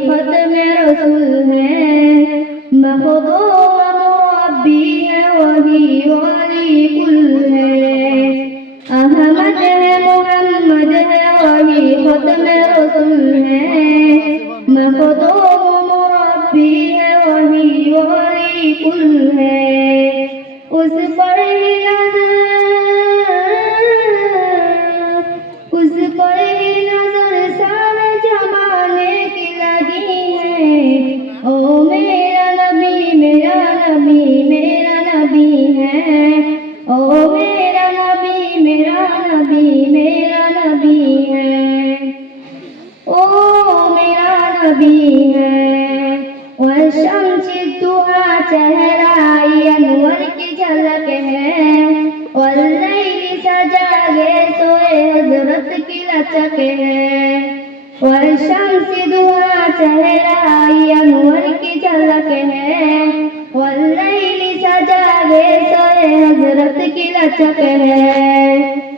खत्म रसूल है, मखदूम मुरब्बी है, वही वाली कुल है। अहमद है, मोहम्मद है, वही खत्म रसूल है, मखदूम मुरब्बी है, वही वाली कुल है। उस पर ही नजर सारे जमाने की लगी है। ओ मेरा नबी मेरा नबी मेरा नबी है, ओ मेरा नबी मेरा नबी मेरा नबी है, ओ मेरा नबी है। और शम्स दुआ चेहरा अनवर की झलक है, और लैली सजागे सोए हजरत की लचक है। और शम्स दुआ चेहरा अनवर की झलक है, और लैली सजागे सोए हजरत की लचक है।